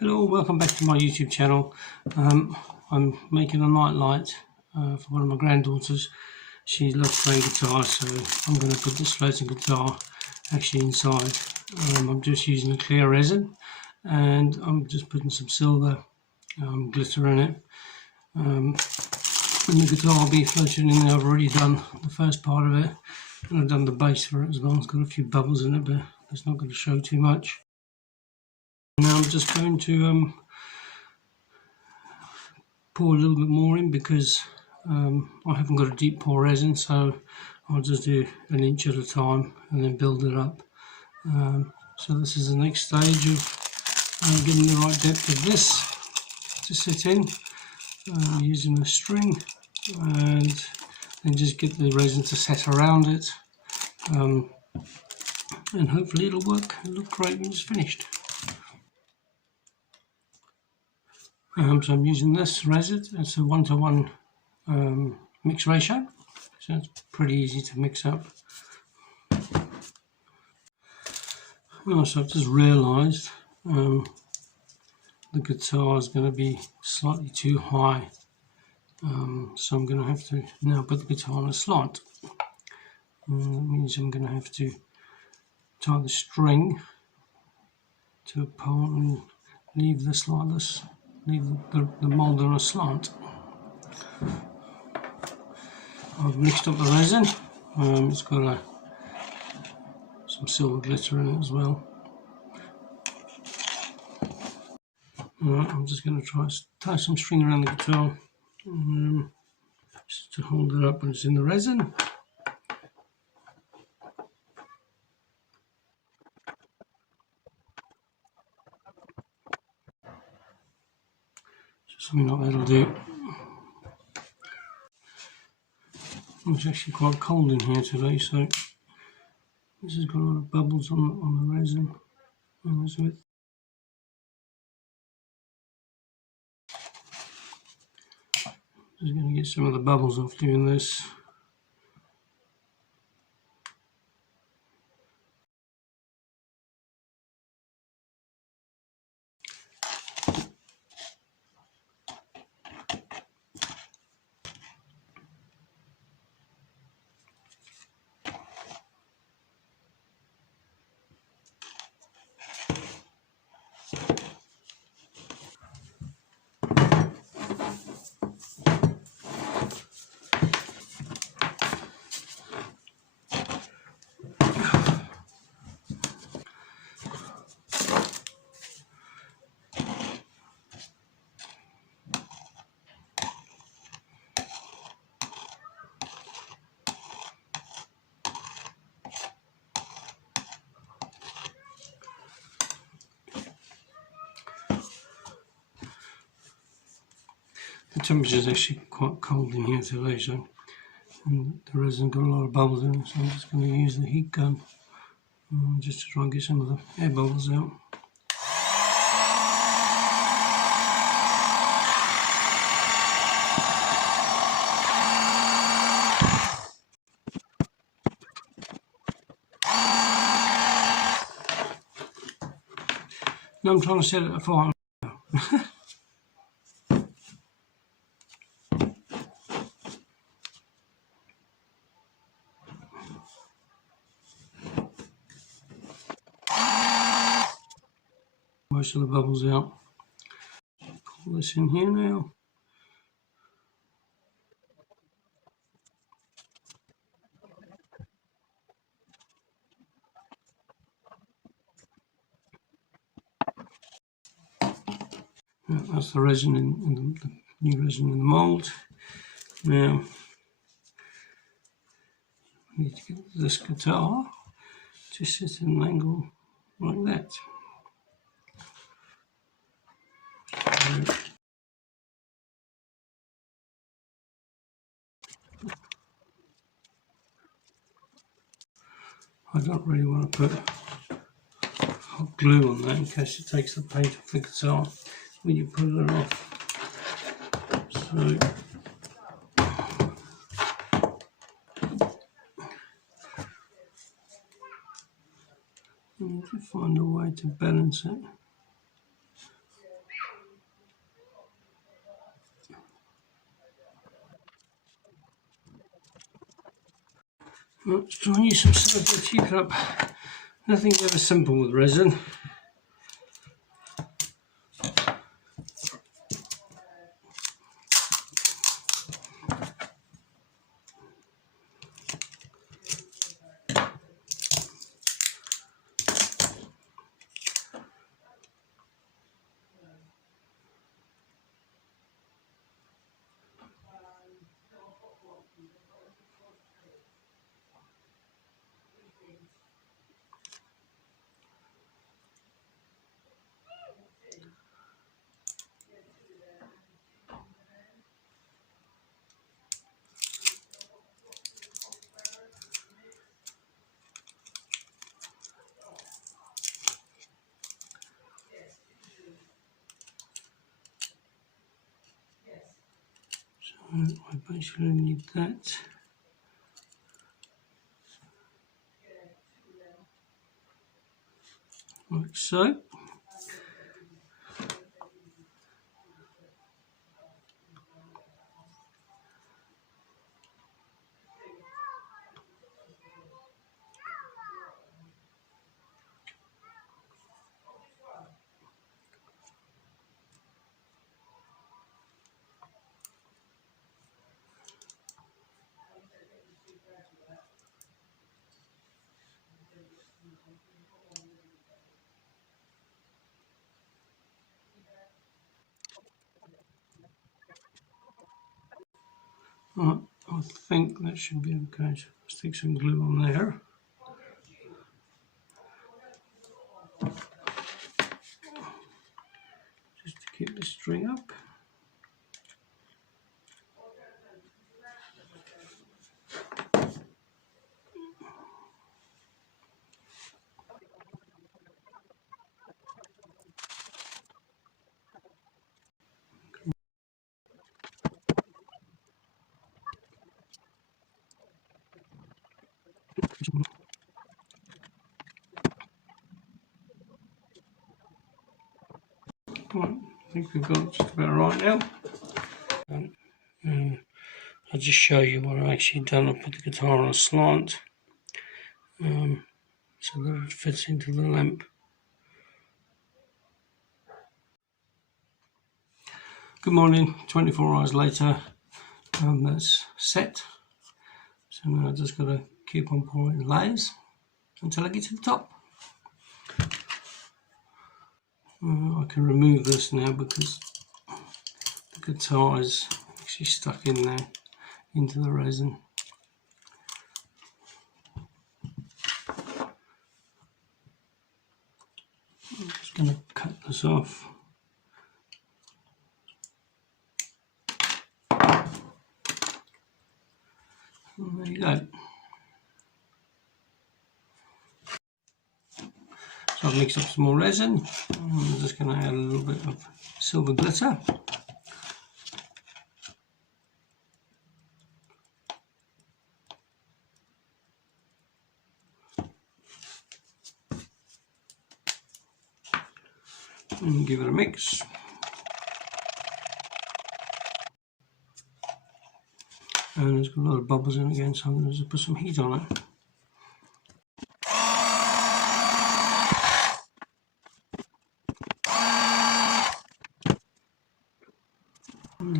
Hello, welcome back to my YouTube channel. I'm making a night light for one of my granddaughters. She loves playing guitar, so I'm going to put this floating guitar actually inside. I'm just using a clear resin and I'm just putting some silver glitter in it. And the guitar will be floating in there. I've already done the first part of it and I've done the bass for it as well. It's got a few bubbles in it, but it's not going to show too much. Now I'm just going to pour a little bit more in because I haven't got a deep pour resin, so I'll just do an inch at a time and then build it up. So this is the next stage of getting the right depth of this to sit in, using a string, and then just get the resin to set around it, and hopefully it'll work and look great when it's finished. So I'm using this resin. It's a 1:1 mix ratio, so it's pretty easy to mix up. So I've just realised the guitar is going to be slightly too high, so I'm going to have to now put the guitar on a slant. That means I'm going to have to tie the string to a part and leave this like this, leave the mould on a slant. I've mixed up the resin. It's got some silver glitter in it as well. Alright, I'm just going to try to tie some string around the guitar just to hold it up when it's in the resin. So something like that'll do. It's actually quite cold in here today, so this has got a lot of bubbles on the resin. Just going to get some of the bubbles off doing this. The temperature is actually quite cold in here today, so and the resin got a lot of bubbles in it, so I'm just going to use the heat gun just to try and get some of the air bubbles out. Now I'm trying to set it afire. Most of the bubbles out. Pull this in here now. That's the resin in the new resin in the mould. Now I need to get this guitar to sit at an angle like that. I don't really want to put hot glue on that in case it takes the paint off the guitar when you put it off. So I need to find a way to balance it. Let's try and use some silicone to keep it up. Nothing's ever simple with resin. I basically need that. Like so. Right, I think that should be okay. So stick some glue on there. Just to keep the string up. Right, I think we've got just about right now. I'll just show you what I've actually done. I put the guitar on a slant so that it fits into the lamp. Good morning, 24 hours later, that's set. So now I've just got to keep on pouring layers until I get to the top. I can remove this now because the guitar is actually stuck in there into the resin. I'm just going to cut this off. And there you go. So I've mixed up some more resin. I'm just going to add a little bit of silver glitter. And give it a mix. And it's got a lot of bubbles in it again, so I'm going to just put some heat on it.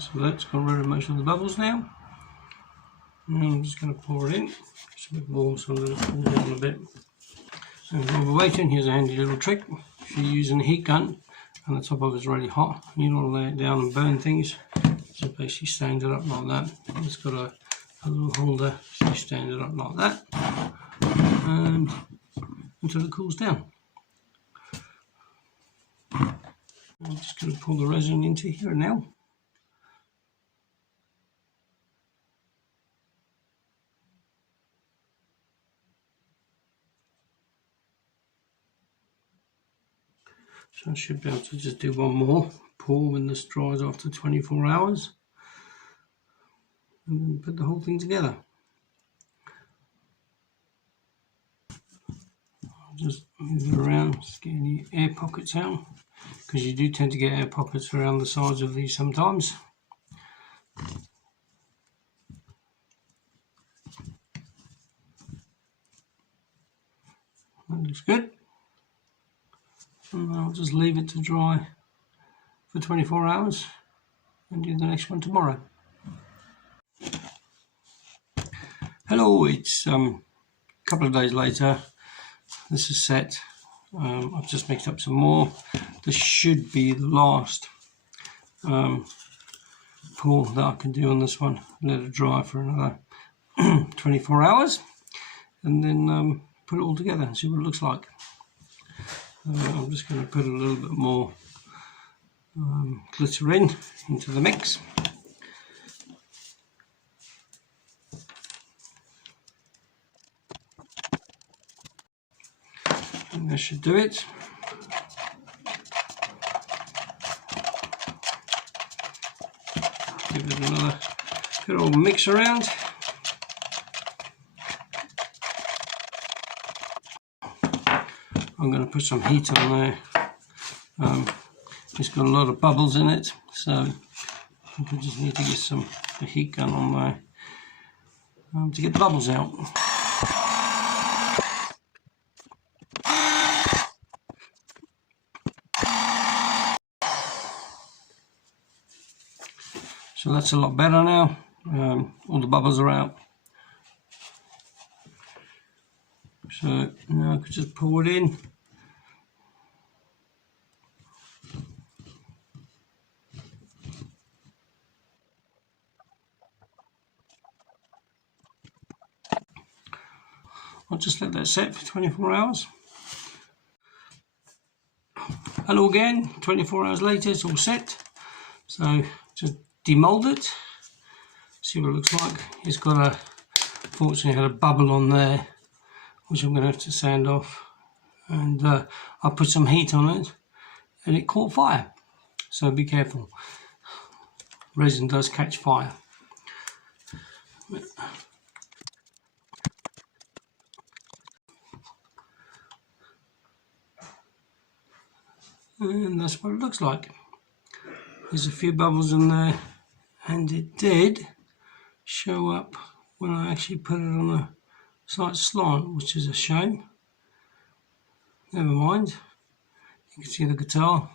So that's got rid of most of the bubbles now. And I'm just going to pour it in. It's a bit warm, so I'm going to cool down a bit. And while we're waiting, here's a handy little trick. If you're using a heat gun and the top of it's really hot, you don't want to lay it down and burn things. So basically stand it up like that. It's got a little holder, so you stand it up like that and until it cools down. I'm just going to pour the resin into here now. So I should be able to just do one more pour when this dries after 24 hours and then put the whole thing together. I'll just move it around, just get any air pockets out, because you do tend to get air pockets around the sides of these sometimes. That looks good. And I'll just leave it to dry for 24 hours and do the next one tomorrow. Hello, it's a couple of days later. This is set. I've just mixed up some more. This should be the last pour that I can do on this one. Let it dry for another 24 hours and then put it all together and see what it looks like. I'm just going to put a little bit more glitter into the mix. And that should do it. Give it another good old mix around. I'm going to put some heat on there. It's got a lot of bubbles in it, so I think I just need to get the heat gun on there to get the bubbles out. So that's a lot better now. All the bubbles are out. So now I could just pour it in. I'll just let that set for 24 hours. Hello again, 24 hours later, it's all set. So just demold it, see what it looks like. It's got fortunately had a bubble on there, which I'm going to have to sand off. And I put some heat on it and it caught fire. So be careful. Resin does catch fire. And that's what it looks like. There's a few bubbles in there, and it did show up when I actually put it on a slight slant, which is a shame. Never mind. You can see the guitar.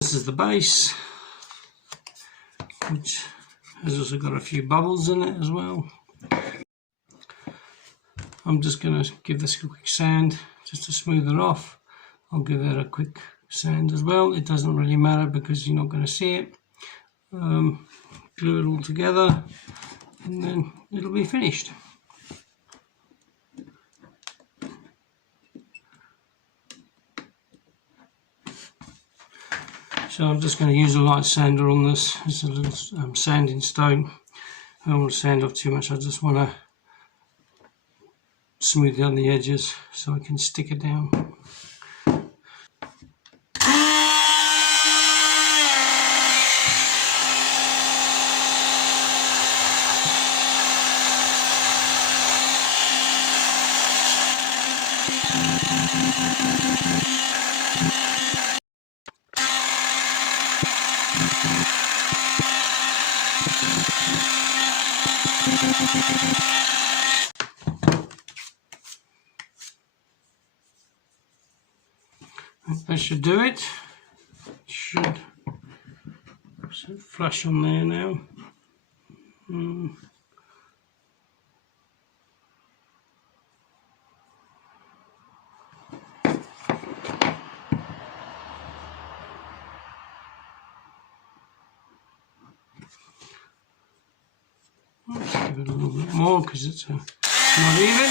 This is the bass, which has also got a few bubbles in it as well. I'm just going to give this a quick sand just to smooth it off. I'll give that a quick sand as well. It doesn't really matter because you're not going to see it. Glue it all together and then it'll be finished. So I'm just going to use a light sander on this. It's a little sanding stone. I don't want to sand off too much. I just want to smooth down the edges so I can stick it down. That should do it. Should flush on there now. Let's give it a little bit more because it's not even.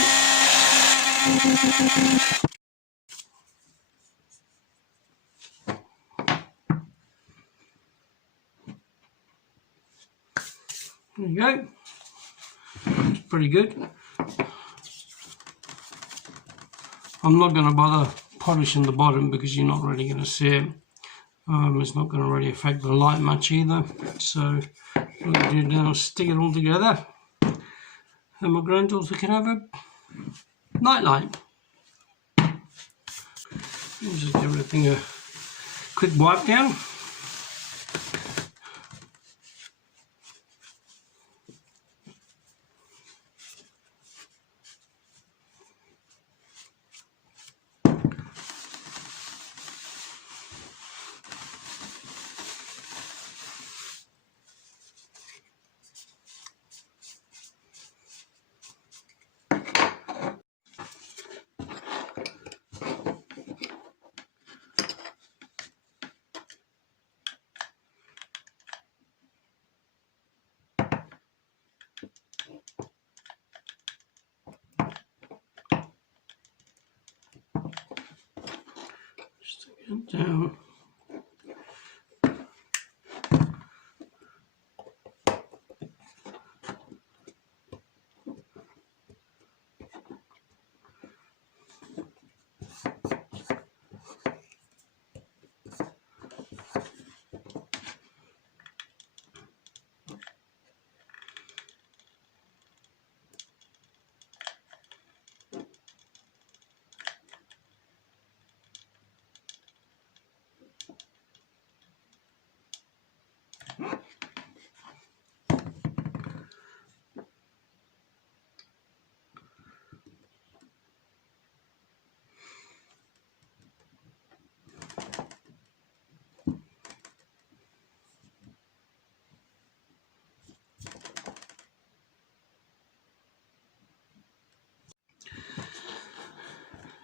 There you go. It's pretty good. I'm not going to bother polishing the bottom because you're not really going to see it. It's not going to really affect the light much either. So what I'm going to do now is stick it all together and my granddaughter can have a night light. Just give everything a quick wipe down. and down.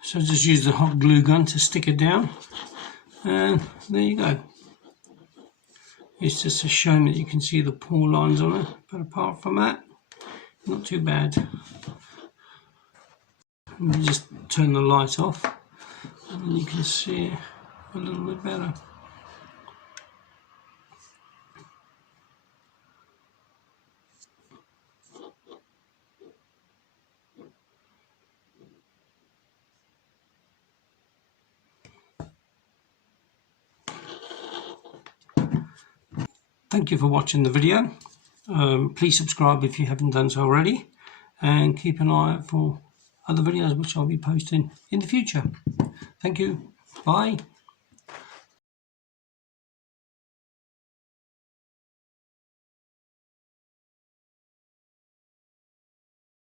So just use the hot glue gun to stick it down, and there you go. It's just to show that you can see the pour lines on it, but apart from that, not too bad. And you just turn the light off and you can see it a little bit better. Thank you for watching the video. Please subscribe if you haven't done so already, and keep an eye out for other videos which I'll be posting in the future. Thank you. Bye.